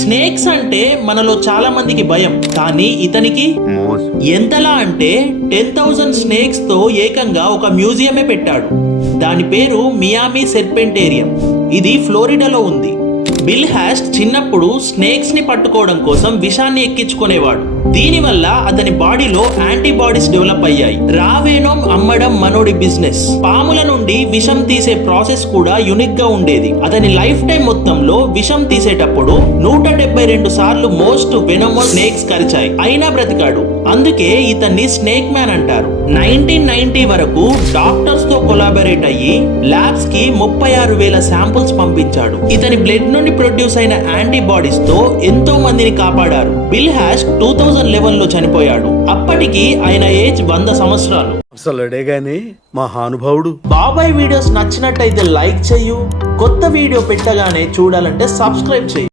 Snakes అంటే మనలో చాలా మందికి భయం కానీ ఇతనికి ఎంతలా అంటే టెన్ థౌజండ్ స్నేక్స్తో ఏకంగా ఒక మ్యూజియమే పెట్టాడు. దాని పేరు మియామి సెర్పెంటేరియం. ఇది ఫ్లోరిడాలో ఉంది. బిల్ హ్యాష్ చిన్నప్పుడు స్నేక్స్ని పట్టుకోవడం కోసం విషాన్ని ఎక్కించుకునేవాడు. దీనివల్ల అతని బాడీలో యాంటీబాడీస్ డెవలప్ అయ్యాయి. రావేణం అమ్మడం మనోడి బిజినెస్. పాముల నుండి విషం తీసే ప్రాసెస్ కూడా యునిక్గా ఉండేది. అతని లైఫ్ టైం మొత్తంలో విషం తీసేటప్పుడు నూట డెబ్బై రెండు సార్లు మోస్ట్ వెనమో స్నేక్స్ కరిచాయి. అయినా బ్రతికాడు. అందుకే ఇతన్ని స్నేక్ మ్యాన్ అంటారు. నైన్టీన్ నైన్టీ వరకు డాక్టర్స్తో కొలాబరేట్ అయ్యి ల్యాబ్స్కి ముప్పై ఆరు వేల శాంపుల్స్ పంపించాడు. ఇతని బ్లడ్ నుండి ప్రొడ్యూస్ అయిన యాంటీబాడీస్తో ఎంతో మందిని కాపాడారు. బిల్ హ్యాష్ టూ థౌజండ్ లెవెన్లో చనిపోయాడు. అప్పటికి ఆయన ఏజ్ వంద సంవత్సరాలు. అసలుడే గాని మహానుభావుడు. బాబాయ్ వీడియోస్ నచ్చినట్టయితే లైక్ చెయ్యు. కొత్త వీడియో పెట్టగానే చూడాలంటే సబ్స్క్రైబ్ చెయ్యి.